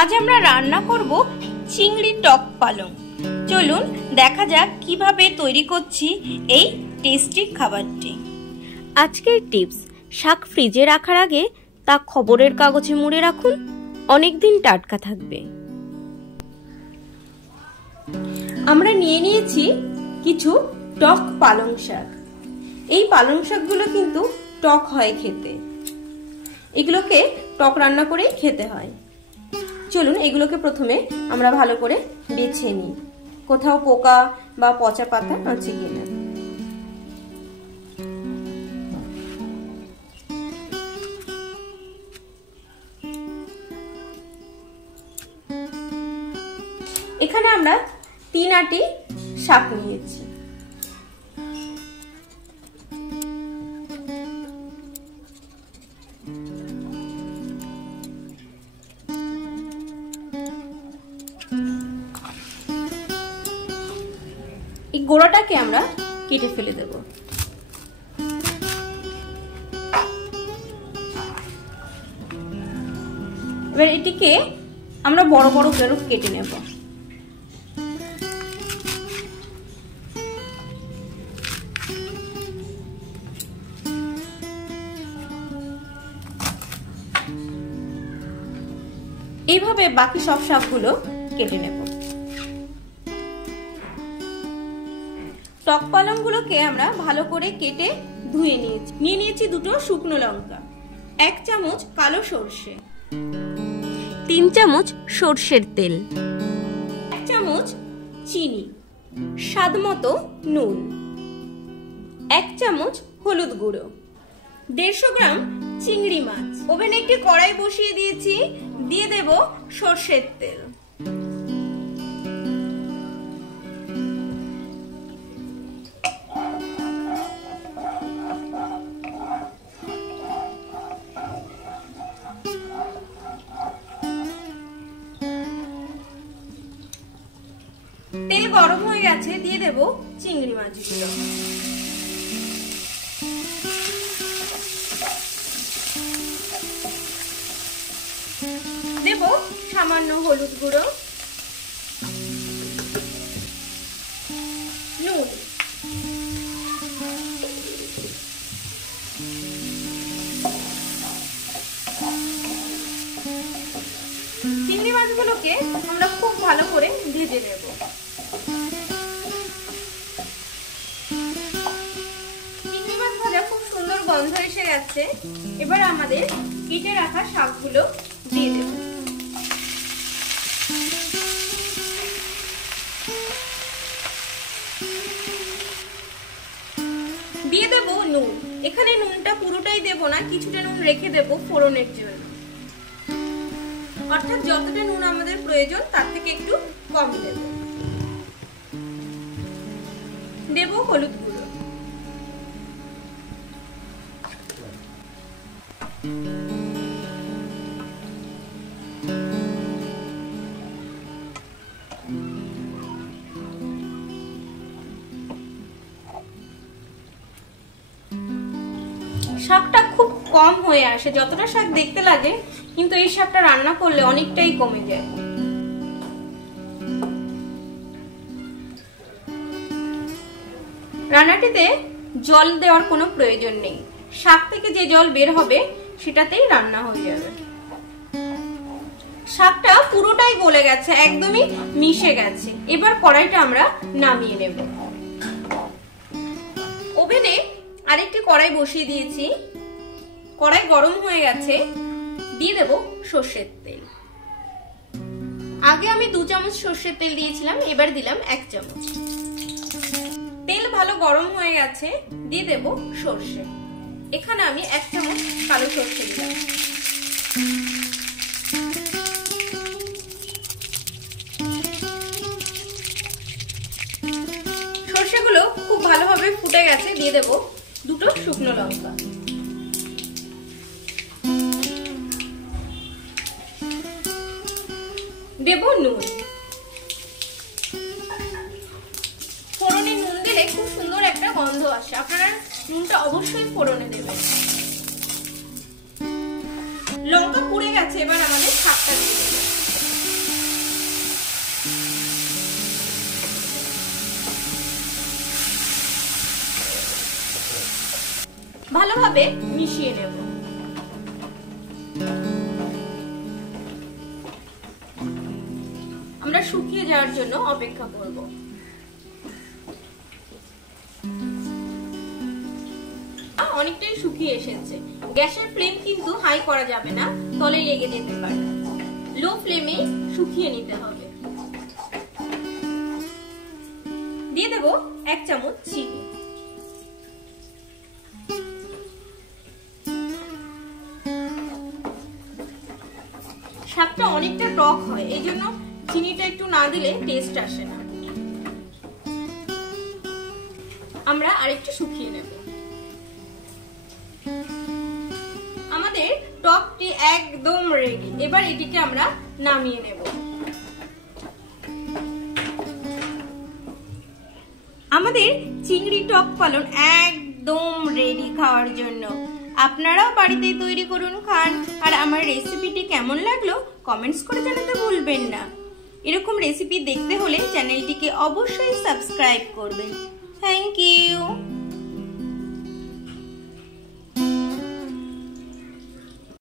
আজ আমরা রান্না করব চিংড়ি টক পালং। চলুন দেখা যাক কিভাবে তৈরি করছি এই টেস্টি খাবারটি। আজকের টিপস, শাক ফ্রিজে রাখার আগে তা খবরের কাগজে মুড়ে রাখুন, অনেক দিন টাটকা থাকবে। আমরা নিয়ে নিয়েছি কিছু টক পালং শাক। এই পালং শাকগুলো কিন্তু টক হয় খেতে, এগুলোকে টক রান্না করেই খেতে হয়। চলুন এগুলোকে প্রথমে আমরা ভালো করে বেছে নিই, কোথাও পোকা বা পচা পাতা আছে কিনা। এখানে আমরা 3 আটি শাক নিয়েছি। এই গোড়াটাকে আমরা কেটে ফেলে দেব। এবার এটিকে আমরা বড় বড় করে কেটে নেব। এইভাবে বাকি সব শাকগুলো কেটে নেব। টক পালংগুলোকে আমরা ভালো করে কেটে ধুয়ে নিয়েছি। নিয়ে নিয়েছি 2টো শুকনো লঙ্কা, 1 চামচ কালো সরষে, 3 চামচ সরষের তেল, 1 চামচ চিনি, স্বাদমতো নুন, 1 চামচ হলুদ গুঁড়ো, 150 গ্রাম চিংড়ি মাছ। ওভেনে একটি কড়াই বসিয়ে দিয়েছি, দিয়ে দেব সরষের তেল। তেল গরম হয়ে গেছে, দিয়ে দেব চিংড়ি মাছগুলো। দেব সামান্য হলুদ গুঁড়ো, নুন, চিংড়ি মাছগুলোকে আমরা খুব ভালো করে ভেজে নেব। চিংড়ি মাছ ভাজা খুব সুন্দর গন্ধ এসে গেছে। এবার আমাদের কেটে রাখা শাকগুলো দিয়ে দেব। দিয়ে দেব নুন। এখানে নুনটা পুরোটাই দেব না, কিছুটা নুন রেখে দেব ফোড়নের জন্য। অর্থাৎ যতটা নুন আমাদের প্রয়োজন তার থেকে একটু কম দেব। দেব হলুদ গুঁড়ো, শাকটা খুব কম হয়ে আসে, যতটা শাক দেখতে লাগে কিন্তু এই শাকটা রান্না করলে অনেকটাই কমে যায়। রান্নাটিতে জল দেওয়ার কোনো প্রয়োজন নেই, শাক থেকে যে জল বের হবে সেটাতেই রান্না হয়ে যাবে। শাকটা পুরোটাই গলে গেছে, একদমই মিশে গেছে। এবার কড়াইটা আমরা নামিয়ে নেব। ওভেনে আরেকটি কড়াই বসিয়ে দিয়েছি, কড়াই গরম হয়ে গেছে, দিয়ে দেব সরষের তেল। আগে আমি 2 চামচ সরষের তেল দিয়েছিলাম, এবার দিলাম 1 চামচ। তেল ভালো গরম হয়ে গেছে, দিয়ে দেব সরষে। এখানে আমি 1 চামচ কালো সরষে দিলাম। সরষেগুলো খুব ভালোভাবে ফুটে গেছে, দিয়ে দেব 2টো শুকনো লঙ্কা। দেব নুন। ফোড়নে নুন দিলে খুব সুন্দর একটা গন্ধ আসে, আপনারা নুনটা অবশ্যই ফোড়নে দেবেন। লঙ্কা পুড়ে গেছে, এবার আমাদের শাকটা দিয়ে দেব। ভালোভাবে মিশিয়ে নেব। আমরা শুকিয়ে যাওয়ার জন্য অপেক্ষা করব। অনেকটাই শুকিয়ে এসেছে। গ্যাসের ফ্লেম কিন্তু হাই করা যাবে না, তলে লেগে যেতে পারে। লো ফ্লেমে শুকিয়ে নিতে হবে। দিয়ে দেব 1 চামচ চিনি। স্বাদটা অনেকটা টক হয়, এই জন্য চিনিটা একটু না দিলে টেস্ট আসে না। আমরা আরেকটু শুকিয়ে নেব। আমাদের টকটি একদম রেডি। এবার এটিকে আমরা নামিয়ে নেব। আমাদের চিংড়ি টক পালন একদম রেডি খাওয়ার জন্য। আপনারাও বাড়িতে তৈরি করুন, খান। আর আমার রেসিপিটি কেমন লাগলো কমেন্টস করে জানাতে ভুলবেন না। এরকম রেসিপি দেখতে হলে চ্যানেলটিকে অবশ্যই সাবস্ক্রাইব করবেন। Thank you.